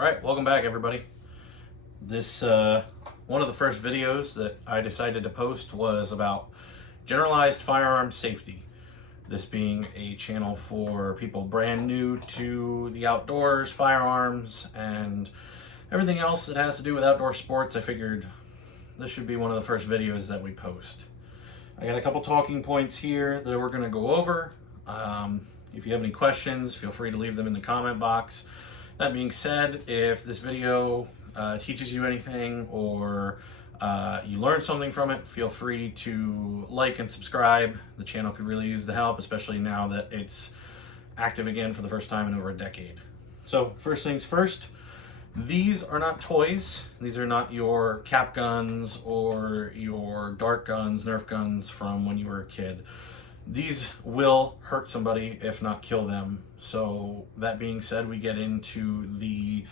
All right, welcome back, everybody. This one of the first videos that I decided to post was about generalized firearm safety. This being a channel for people brand new to the outdoors, firearms, and everything else that has to do with outdoor sports. I figured this should be one of the first videos that we post. I got a couple talking points here that we're going to go over. If you have any questions, feel free to leave them in the comment box. That being said, if this video teaches you anything or you learn something from it, feel free to like and subscribe. The channel could really use the help, especially now that it's active again for the first time in over a decade. So first things first, these are not toys. These are not your cap guns or your dart guns, Nerf guns from when you were a kid. These will hurt somebody, if not kill them. So that being said, we get into the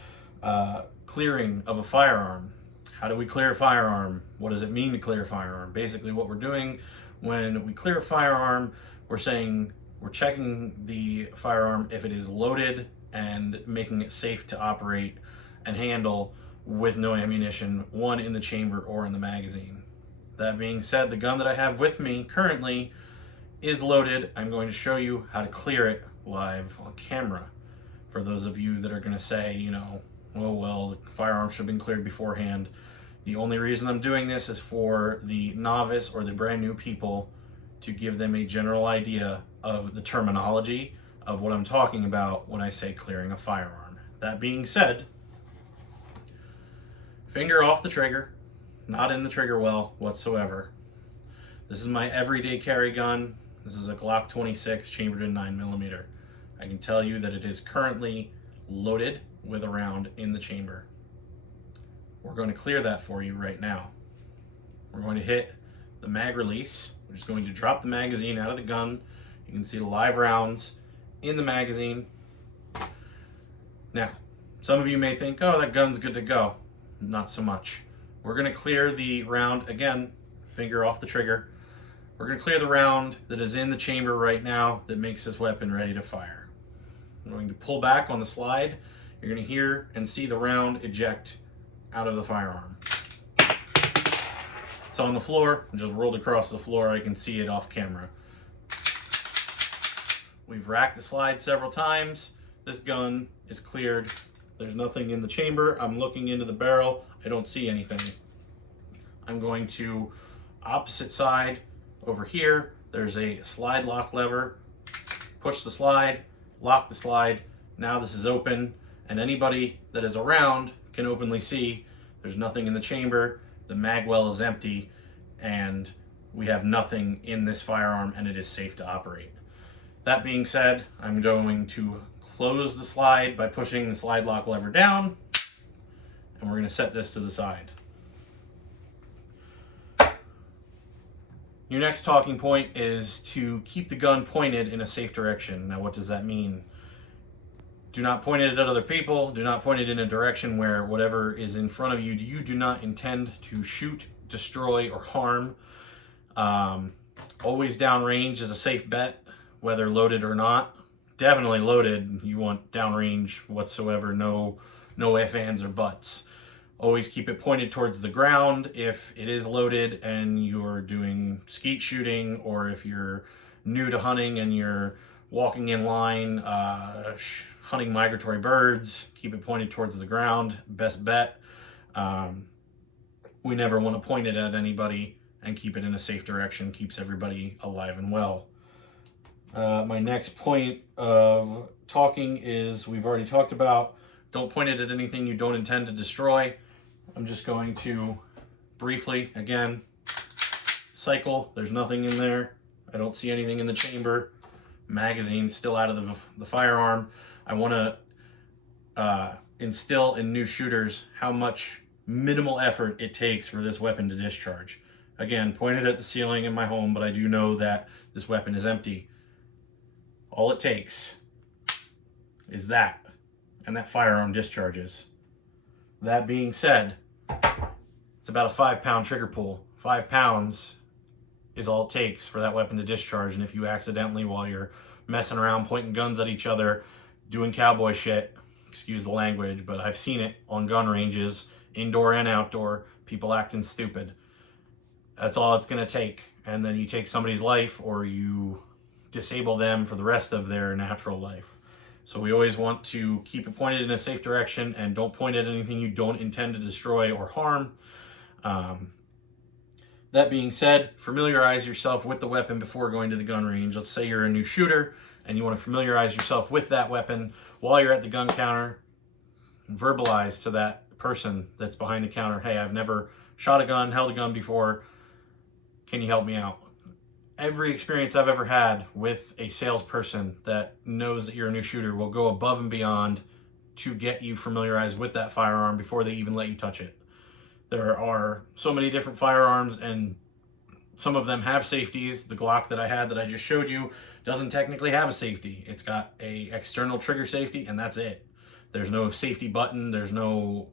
clearing of a firearm. How do we clear a firearm? What does it mean to clear a firearm? Basically what we're doing when we clear a firearm, we're saying we're checking the firearm if it is loaded and making it safe to operate and handle with no ammunition, one in the chamber or in the magazine. That being said, the gun that I have with me currently is loaded. I'm going to show you how to clear it live on camera. For those of you that are going to say, you know, oh well, the firearm should have been cleared beforehand. The only reason I'm doing this is for the novice or the brand new people, to give them a general idea of the terminology of what I'm talking about when I say clearing a firearm. That being said, finger off the trigger, not in the trigger well whatsoever. This is my everyday carry gun. This is a Glock 26 chambered in 9mm. I can tell you that it is currently loaded with a round in the chamber. We're going to clear that for you right now. We're going to hit the mag release, which is going to drop the magazine out of the gun. You can see the live rounds in the magazine. Now, some of you may think, oh, that gun's good to go. Not so much. We're going to clear the round, again, finger off the trigger. We're going to clear the round that is in the chamber right now that makes this weapon ready to fire. I'm going to pull back on the slide. You're going to hear and see the round eject out of the firearm. It's on the floor. It just rolled across the floor. I can see it off camera. We've racked the slide several times. This gun is cleared. There's nothing in the chamber. I'm looking into the barrel. I don't see anything. I'm going to opposite side over here. There's a slide lock lever. Push the slide, lock the slide. Now this is open, and anybody that is around can openly see there's nothing in the chamber. The mag well is empty, and we have nothing in this firearm, and it is safe to operate. That being said, I'm going to close the slide by pushing the slide lock lever down, and we're going to set this to the side. Your next talking point is to keep the gun pointed in a safe direction. Now, what does that mean? Do not point it at other people. Do not point it in a direction where whatever is in front of you, you do not intend to shoot, destroy, or harm. Always downrange is a safe bet, whether loaded or not. Definitely loaded. You want downrange whatsoever. No ifs, ands, or buts. Always keep it pointed towards the ground if it is loaded and you're doing skeet shooting, or if you're new to hunting and you're walking in line, hunting migratory birds, keep it pointed towards the ground. Best bet. We never want to point it at anybody, and keep it in a safe direction. Keeps everybody alive and well. My next point of talking is, we've already talked about, don't point it at anything you don't intend to destroy. I'm just going to briefly, again, cycle. There's nothing in there. I don't see anything in the chamber. Magazine still out of the firearm. I want to instill in new shooters how much minimal effort it takes for this weapon to discharge. Again, pointed at the ceiling in my home, but I do know that this weapon is empty. All it takes is that, and that firearm discharges. That being said, it's about a 5-pound trigger pull. 5 pounds is all it takes for that weapon to discharge. And if you accidentally, while you're messing around pointing guns at each other, doing cowboy shit, excuse the language, but I've seen it on gun ranges, indoor and outdoor, people acting stupid. That's all it's going to take. And then you take somebody's life, or you disable them for the rest of their natural life. So we always want to keep it pointed in a safe direction, and don't point at anything you don't intend to destroy or harm. That being said, familiarize yourself with the weapon before going to the gun range. Let's say you're a new shooter and you want to familiarize yourself with that weapon while you're at the gun counter. Verbalize to that person that's behind the counter, hey, I've never shot a gun, held a gun before. Can you help me out? Every experience I've ever had with a salesperson that knows that you're a new shooter will go above and beyond to get you familiarized with that firearm before they even let you touch it. There are so many different firearms, and some of them have safeties. The Glock that I had that I just showed you doesn't technically have a safety. It's got a external trigger safety, and that's it. There's no safety button. There's no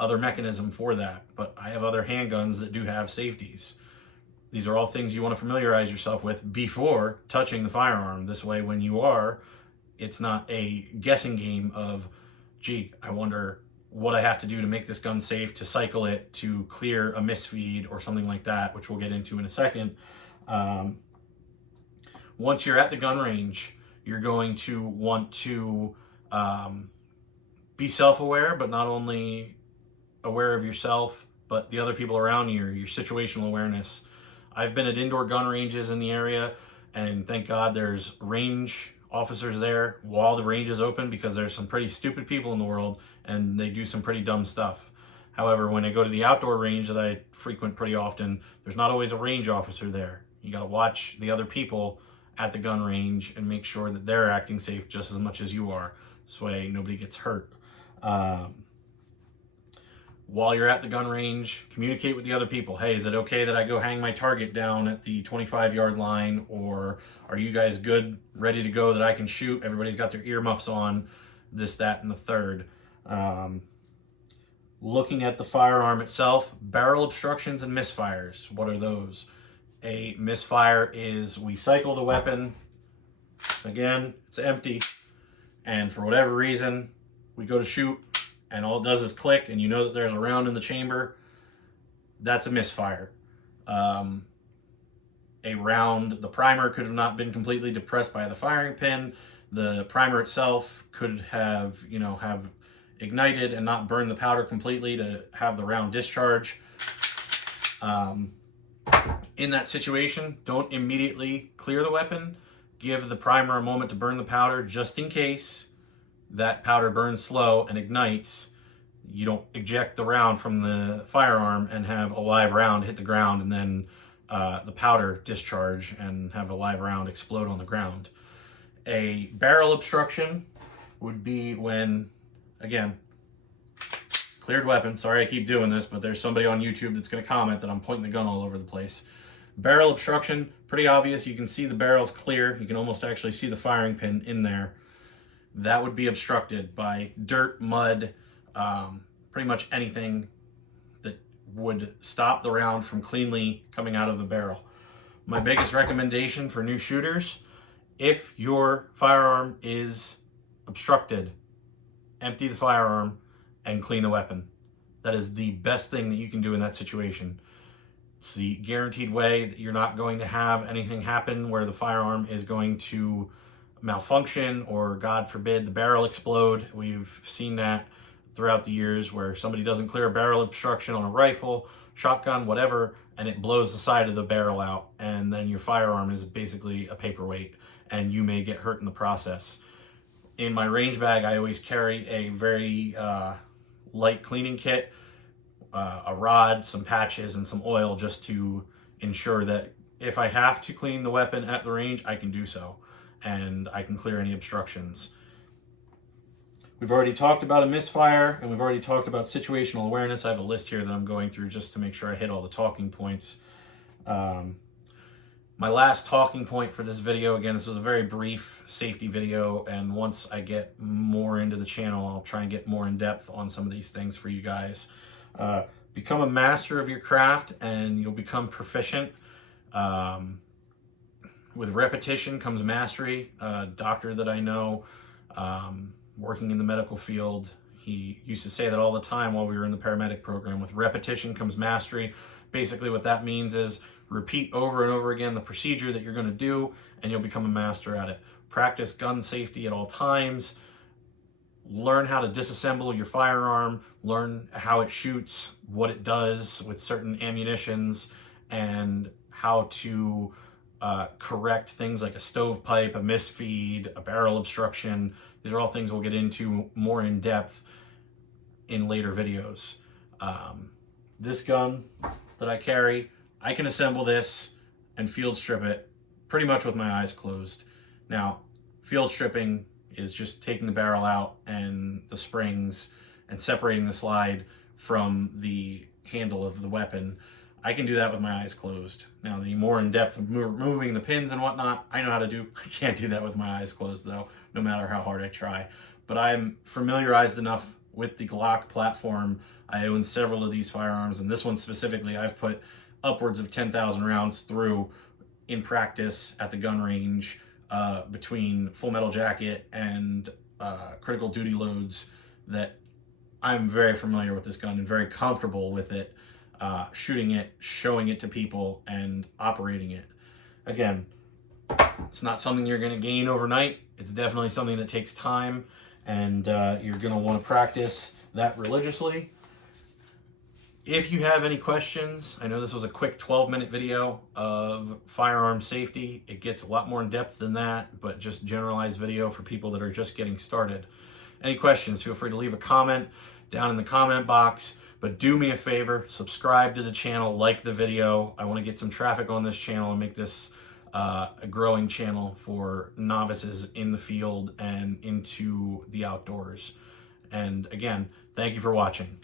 other mechanism for that. But I have other handguns that do have safeties. These are all things you want to familiarize yourself with before touching the firearm. This way, when you are, it's not a guessing game of, gee, I wonder what I have to do to make this gun safe, to cycle it, to clear a misfeed or something like that, which we'll get into in a second. Once you're at the gun range, you're going to want to be self-aware, but not only aware of yourself, but the other people around you, your situational awareness. I've been at indoor gun ranges in the area, and thank God there's range officers there while the range is open, because there's some pretty stupid people in the world and they do some pretty dumb stuff. However, when I go to the outdoor range that I frequent pretty often, there's not always a range officer there. You got to watch the other people at the gun range and make sure that they're acting safe just as much as you are. This way nobody gets hurt. While you're at the gun range, communicate with the other people. Hey, is it okay that I go hang my target down at the 25-yard line? Or are you guys good, ready to go, that I can shoot? Everybody's got their earmuffs on, this, that, and the third. Looking at the firearm itself, barrel obstructions and misfires. What are those? A misfire is we cycle the weapon. Again, it's empty. And for whatever reason, we go to shoot, and all it does is click, and you know that there's a round in the chamber. That's a misfire. A round, the primer could have not been completely depressed by the firing pin. The primer itself could have, have ignited and not burned the powder completely to have the round discharge. In that situation, don't immediately clear the weapon. Give the primer a moment to burn the powder, just in case that powder burns slow and ignites. You don't eject the round from the firearm and have a live round hit the ground, and then the powder discharge and have a live round explode on the ground. A barrel obstruction would be when, again, cleared weapon. Sorry I keep doing this, but there's somebody on YouTube that's going to comment that I'm pointing the gun all over the place. Barrel obstruction, pretty obvious. You can see the barrel's clear. You can almost actually see the firing pin in there. That would be obstructed by dirt, mud, pretty much anything that would stop the round from cleanly coming out of the barrel. My biggest recommendation for new shooters, if your firearm is obstructed, empty the firearm and clean the weapon. That is the best thing that you can do in that situation. It's the guaranteed way that you're not going to have anything happen where the firearm is going to malfunction or, God forbid, the barrel explode. We've seen that throughout the years where somebody doesn't clear a barrel obstruction on a rifle, shotgun, whatever, and it blows the side of the barrel out, and then your firearm is basically a paperweight, and you may get hurt in the process. In my range bag, I always carry a very light cleaning kit, a rod, some patches, and some oil, just to ensure that if I have to clean the weapon at the range, I can do so, and I can clear any obstructions. We've already talked about a misfire, and we've already talked about situational awareness. I have a list here that I'm going through just to make sure I hit all the talking points. My last talking point for this video, again, this was a very brief safety video, and once I get more into the channel, I'll try and get more in depth on some of these things for you guys. Become a master of your craft, and you'll become proficient. With repetition comes mastery. A doctor that I know working in the medical field. He used to say that all the time while we were in the paramedic program. With repetition comes mastery. Basically what that means is repeat over and over again the procedure that you're going to do, and you'll become a master at it. Practice gun safety at all times. Learn how to disassemble your firearm, learn how it shoots, what it does with certain ammunitions, and how to correct things like a stovepipe, a misfeed, a barrel obstruction. These are all things we'll get into more in depth in later videos. This gun that I carry, I can assemble this and field strip it pretty much with my eyes closed. Now, field stripping is just taking the barrel out and the springs and separating the slide from the handle of the weapon. I can do that with my eyes closed. Now, the more in-depth of removing the pins and whatnot, I know how to do. I can't do that with my eyes closed, though, no matter how hard I try. But I'm familiarized enough with the Glock platform. I own several of these firearms, and this one specifically I've put upwards of 10,000 rounds through in practice at the gun range, between Full Metal Jacket and critical duty loads, that I'm very familiar with this gun and very comfortable with it, shooting it, showing it to people, and operating it. Again, it's not something you're going to gain overnight. It's definitely something that takes time, and you're going to want to practice that religiously. If you have any questions, I know this was a quick 12-minute video of firearm safety. It gets a lot more in depth than that, but just generalized video for people that are just getting started. Any questions, feel free to leave a comment down in the comment box, but do me a favor, subscribe to the channel, like the video. I want to get some traffic on this channel and make this a growing channel for novices in the field and into the outdoors. And again, thank you for watching.